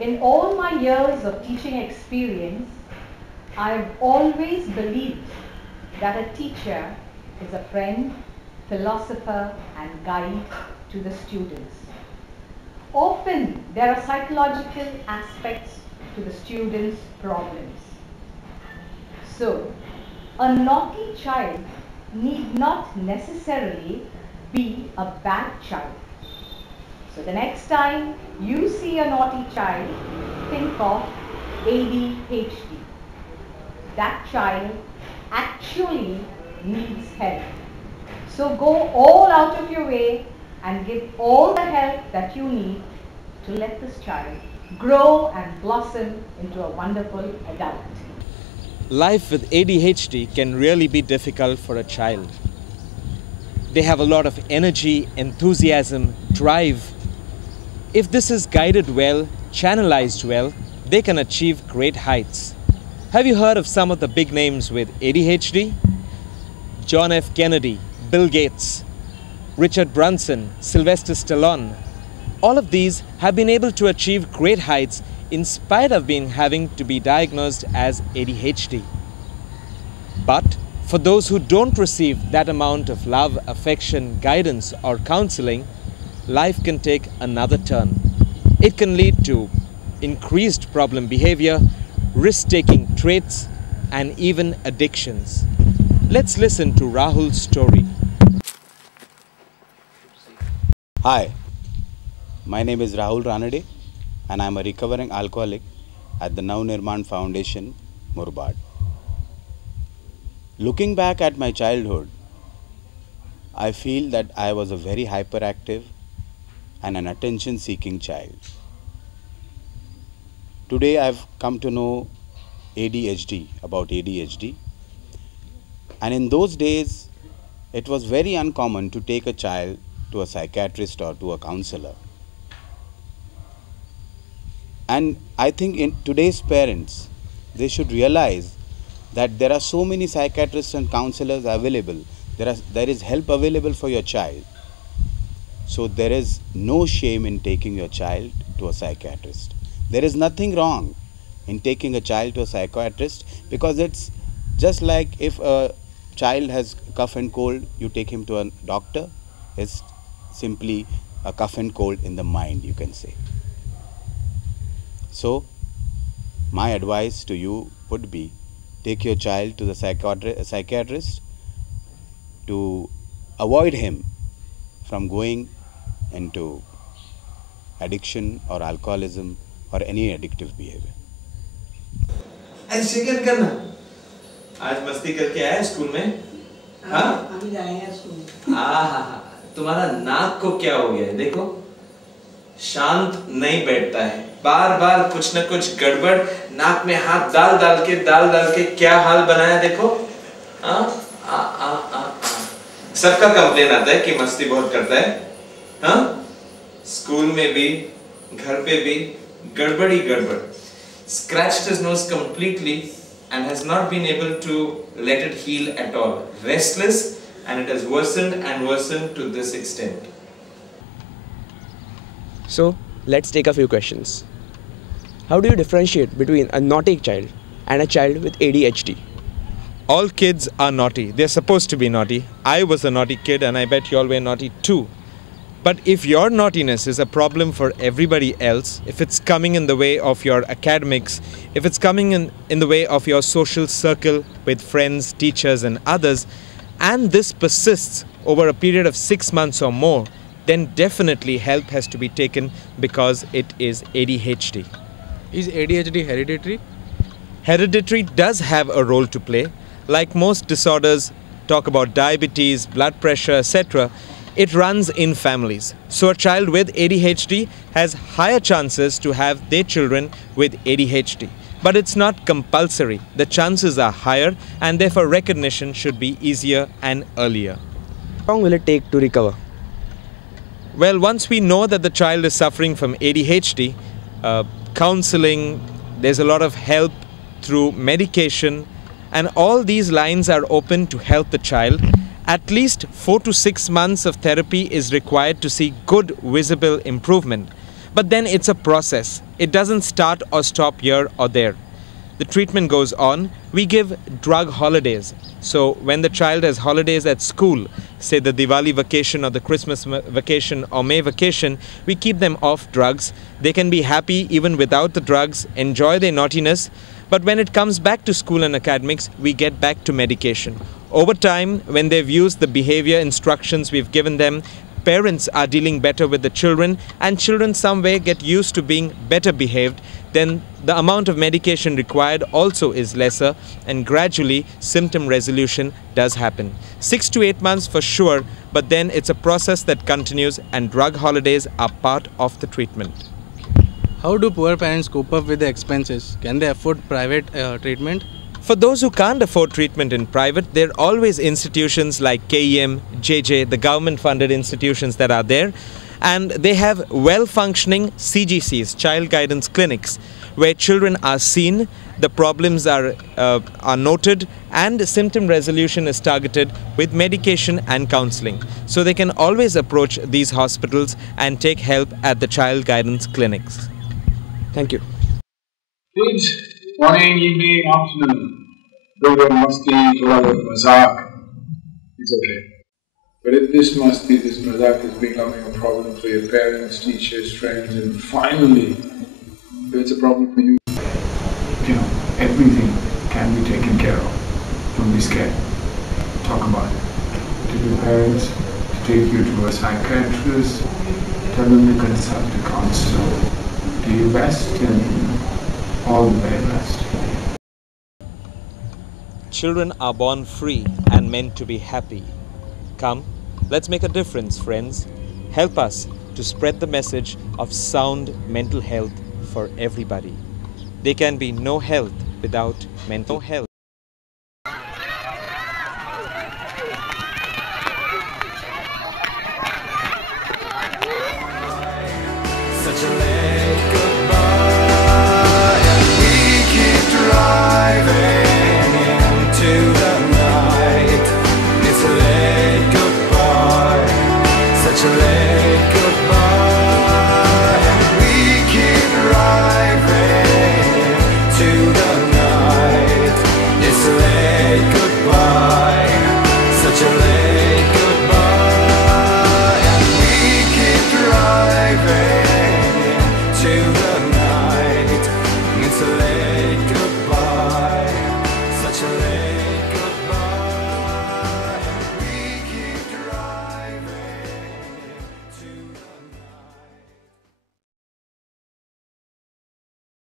In all my years of teaching experience, I've always believed that a teacher is a friend, philosopher, and guide to the students. Often, there are psychological aspects to the students' problems. So, a naughty child need not necessarily be a bad child. So the next time you see a naughty child, think of ADHD. That child actually needs help. So go all out of your way and give all the help that you need to let this child grow and blossom into a wonderful adult. Life with ADHD can really be difficult for a child. They have a lot of energy, enthusiasm, drive. If this is guided well, channelized well, they can achieve great heights. Have you heard of some of the big names with ADHD? John F. Kennedy, Bill Gates, Richard Branson, Sylvester Stallone. All of these have been able to achieve great heights in spite of having to be diagnosed as ADHD. But for those who don't receive that amount of love, affection, guidance or counseling, life can take another turn. It can lead to increased problem behavior, risk-taking traits, and even addictions. Let's listen to Rahul's story. Hi, my name is Rahul Ranade and I am a recovering alcoholic at the Nirman Foundation, Murbad. Looking back at my childhood, I feel that I was a very hyperactive and an attention-seeking child. Today I've come to know about ADHD, and in those days it was very uncommon to take a child to a psychiatrist or to a counselor. And I think in today's parents, they should realize that there are so many psychiatrists and counselors available. There is help available for your child. So there is no shame in taking your child to a psychiatrist. There is nothing wrong in taking a child to a psychiatrist, because it's just like if a child has cough and cold, you take him to a doctor. It's simply a cough and cold in the mind, you can say. So my advice to you would be, take your child to the psychiatrist to avoid him from going into addiction or alcoholism or any addictive behavior. ऐसे क्या करना? आज मस्ती करके आया school में? हाँ? अभी जाए हैं स्कूल। तुम्हारा नाक को क्या हो गया है? देखो, शांत नहीं बैठता है। बार-बार कुछ न कुछ गड़बड़, नाक में हाथ डाल डाल के क्या हाल बनाया देखो? सबका कंप्लेन आता है कि मस्ती बहुत करता है। हाँ? स्कूल में भी, घर पे भी गड़बड़ ही गड़बड़. Scratched his nose completely and has not been able to let it heal at all. Restless, and it has worsened and worsened to this extent. So, let's take a few questions. How do you differentiate between a naughty child and a child with ADHD? All kids are naughty. They're supposed to be naughty. I was a naughty kid and I bet you all were naughty too. But if your naughtiness is a problem for everybody else, if it's coming in the way of your academics, if it's coming in the way of your social circle with friends, teachers and others, and this persists over a period of 6 months or more, then definitely help has to be taken because it is ADHD. Is ADHD hereditary? Hereditary does have a role to play. Like most disorders, talk about diabetes, blood pressure, etc., it runs in families. So a child with ADHD has higher chances to have their children with ADHD. But it's not compulsory. The chances are higher and therefore recognition should be easier and earlier. How long will it take to recover? Well, once we know that the child is suffering from ADHD, counseling, there's a lot of help through medication, and all these lines are open to help the child. At least 4 to 6 months of therapy is required to see good visible improvement. But then it's a process. It doesn't start or stop here or there. The treatment goes on. We give drug holidays. So when the child has holidays at school, say the Diwali vacation or the Christmas vacation or May vacation, we keep them off drugs. They can be happy even without the drugs, enjoy their naughtiness. But when it comes back to school and academics, we get back to medication. Over time, when they've used the behavior instructions we've given them, parents are dealing better with the children, and children some way get used to being better behaved, then the amount of medication required also is lesser, and gradually symptom resolution does happen. 6 to 8 months for sure, but then it's a process that continues, and drug holidays are part of the treatment. How do poor parents cope up with the expenses? Can they afford private treatment? For those who can't afford treatment in private, there are always institutions like KEM, JJ, the government-funded institutions that are there, and they have well-functioning CGCs, child guidance clinics, where children are seen, the problems are noted, and symptom resolution is targeted with medication and counseling. So they can always approach these hospitals and take help at the child guidance clinics. Thank you. Kids, morning, evening, afternoon, though there must be a lot of mazak, it's okay. But if this mazak is becoming a problem for your parents, teachers, friends, and finally, if it's a problem for you, everything can be taken care of. Don't be scared. Talk about it. To your parents, to take you to a psychiatrist, tell them to consult a counselor. Do your best and all the very best. Children are born free and meant to be happy. Come, let's make a difference, friends. Help us to spread the message of sound mental health for everybody. There can be no health without mental health.